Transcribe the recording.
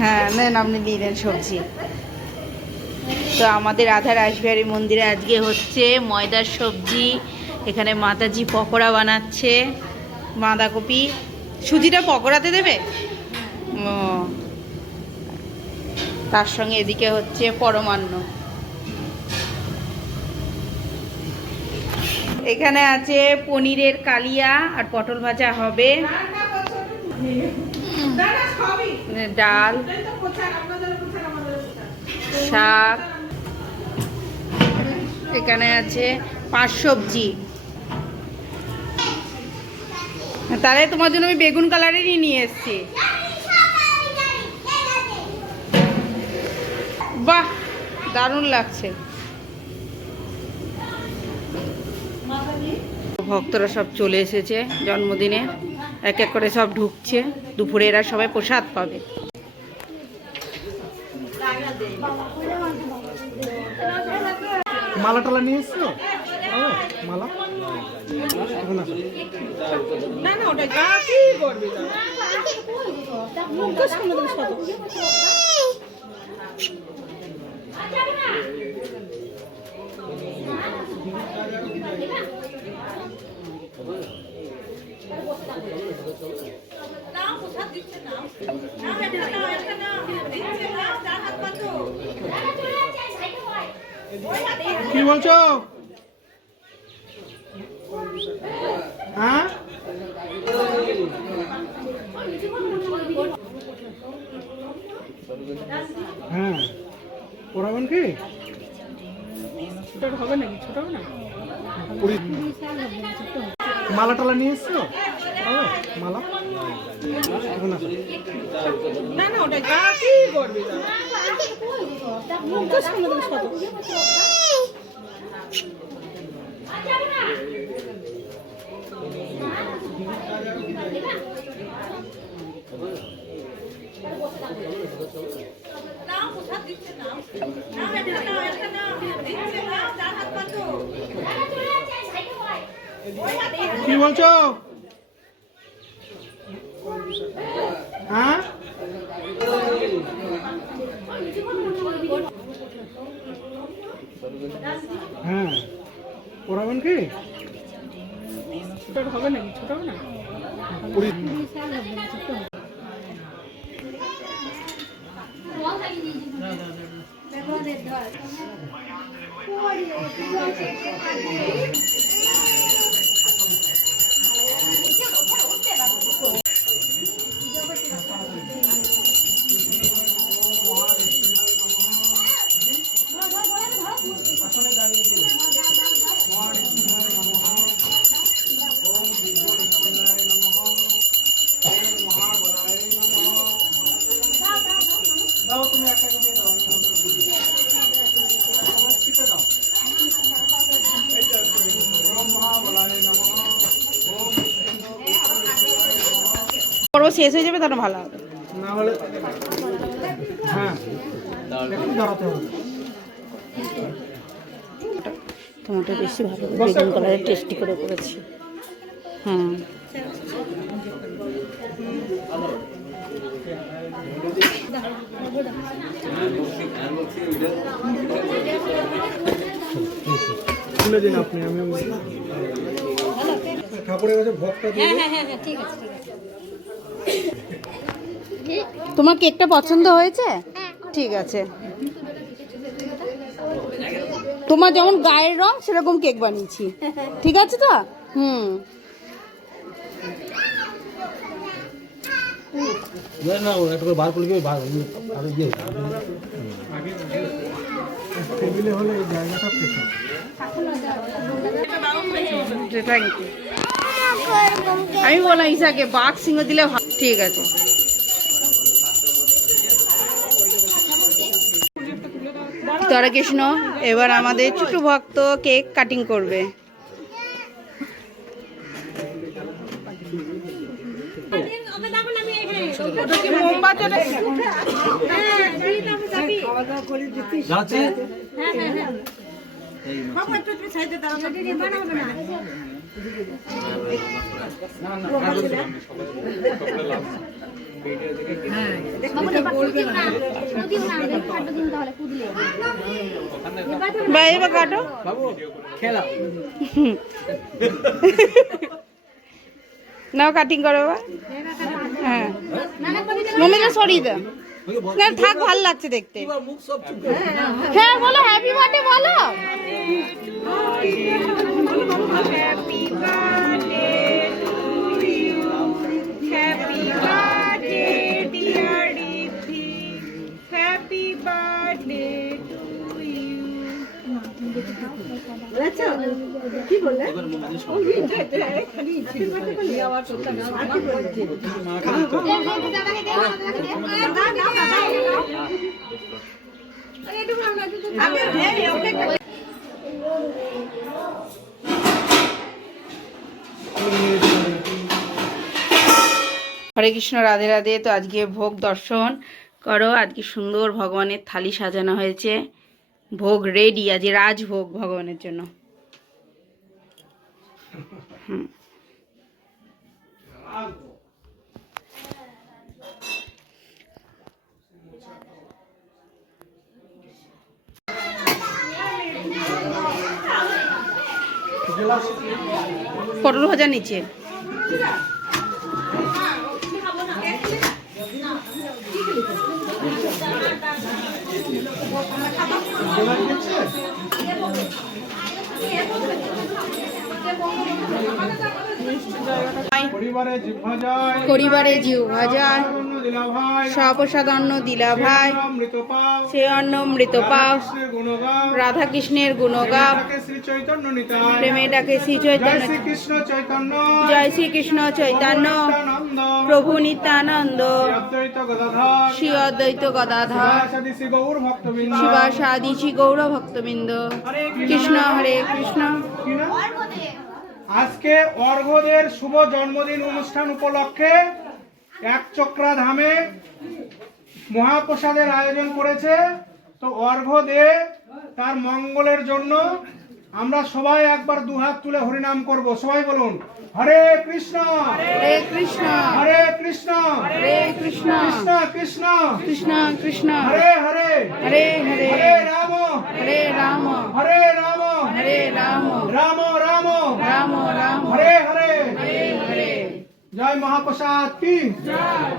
হ্যাঁ নেন, আপনি দিয়ে দেন সবজি। তো আমাদের আধার রাসবিহারী মন্দিরে আজকে হচ্ছে ময়দার সবজি। এখানে মাতাজি পকোড়া বানাচ্ছে, বাঁধাকপি। সুজিটা পকোড়াতে দেবে? ও, তার সঙ্গে এদিকে হচ্ছে পরমান্ন। এখানে আছে পনিরের কালিয়া আর পটল ভাজা হবে, ডাল, শাক, এখানে আছে 5 সবজি। তাহলে তোমার জন্য আমি বেগুন কালারেরই নিয়ে এসেছি। বাহ, দারুণ লাগছে। ভক্তরা সব চলে এসেছে জন্মদিনে, এক এক করে সব ঢুকছে। দুপুরে এরা সবাই প্রসাদ পাবে। মালা টালা নিয়ে এসছো? মালা না না, ওটা কি করবি? কি বলছো? হ্যাঁ, হ্যাঁ, পড়াবেন কি? ছোট হবে নাকি? ছোট হবে না? মালা টালা নিয়ে এসছো? মালা না না, ওটা কি করবি? কি বলছো? হ্যাঁ, হ্যাঁ, পড়াবেন কি? ছোট হবে নাকি? ছোট হবে না? পর্ব শেষ হয়ে যাবে, তাহলে ভালো হবে। না হলে হ্যাঁ, এখন দাঁড়াতে হবে। টমেটো বেশি ভালো, বেগুন কালারের টেস্টি করে করেছি। হ্যাঁ, খুলে দিন আপনি, আমি ঠাকুরের কাছে ভোগটা দিয়ে। হ্যাঁ, ঠিক আছে। তোমার কেকটা পছন্দ হয়েছে? ঠিক আছে, তোমার যেমন গায়ের রং সেরকম কেক বানিয়েছি, ঠিক আছে তো? হুম, না একটা বার করলে টেবিলে হলে এই জায়গাটা পেতে। আমি বললাম ঈশাকে বাঘ সিংহ দিলে ঠিক আছে। তারা কৃষ্ণ এবার আমাদের ছোট ভক্ত কেক কাটিং করবে। বাইরে বা কাটো খেলা নাও কাটিং করো বা। হ্যাঁ মমিটা সরিয়ে দাও না থাক, ভালো লাগছে দেখতে। হ্যাঁ বলো হ্যাপি বার্থডে বলো। কি বললে? হরে কৃষ্ণ, রাধে রাধে। তো আজকে ভোগ দর্শন করো। আজকে সুন্দর ভগবানের থালি সাজানো হয়েছে, ভোগ রেডি, আজ রাজভোগ ভগবানের জন্য। পটল ভাজা নিচে। করিবারে জিহ্বা যায়, সপ্রসাদন্ন দিলা ভাই, সে অন্ন মৃত পাও। রাধা কৃষ্ণের গুণগাও, প্রেমে ডাকে শ্রী চৈতন্য। জয় শ্রীকৃষ্ণ চৈতন্য প্রভু নিত্যানন্দ, শ্রী অদ্বৈত গদাধর, শিবাসাদি শ্রী গৌর ভক্তবৃন্দ। কৃষ্ণ হরে কৃষ্ণ। আজকে অর্ঘ্যদের শুভ জন্মদিন অনুষ্ঠান উপলক্ষে একচক্রা ধামে মহাপ্রসাদের আয়োজন করেছে। তো অর্ঘ্যদে তার মঙ্গলের জন্য আমরা সবাই একবার দুহাত তুলে হরিনাম করব। সবাই বলুন হরে কৃষ্ণ হরে কৃষ্ণ হরে কৃষ্ণ হরে কৃষ্ণ কৃষ্ণ কৃষ্ণ কৃষ্ণ কৃষ্ণ হরে হরে হরে হরে হরে রাম হরে রাম হরে রাম হরে রাম রাম রাম রাম রাম হরে হরে হরে হরে। জয় মহাপ্রসাদ কি জয়।